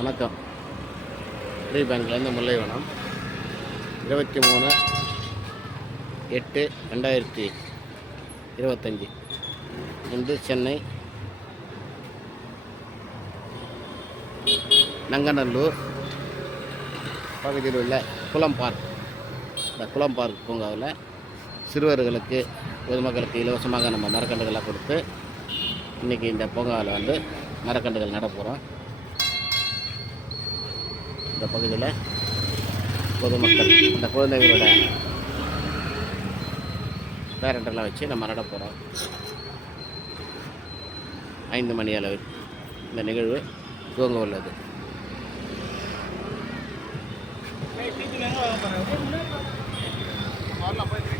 வணக்கம். ஸ்ரீ பேங்க்லேருந்து முல்லைவனம் 23/8/2025 இன்று சென்னை நங்கநல்லூர் பகுதியில் உள்ள குளம் பார்க், இந்த குளம் பார்க் பூங்காவில் சிறுவர்களுக்கு பொதுமக்களுக்கு இலவசமாக நம்ம மரக்கன்றுகளை கொடுத்து இன்றைக்கி இந்த பூங்காவில் வந்து மரக்கன்றுகள் நட போகிறோம். இந்த பகுதியில் பொதுமக்கள் அந்த குழந்தைகளோட பேரண்டெல்லாம் வச்சு நம்ம நட போகிறோம். 5 மணி அளவில் இந்த நிகழ்வு துவங்க உள்ளது. வரலாம் போய்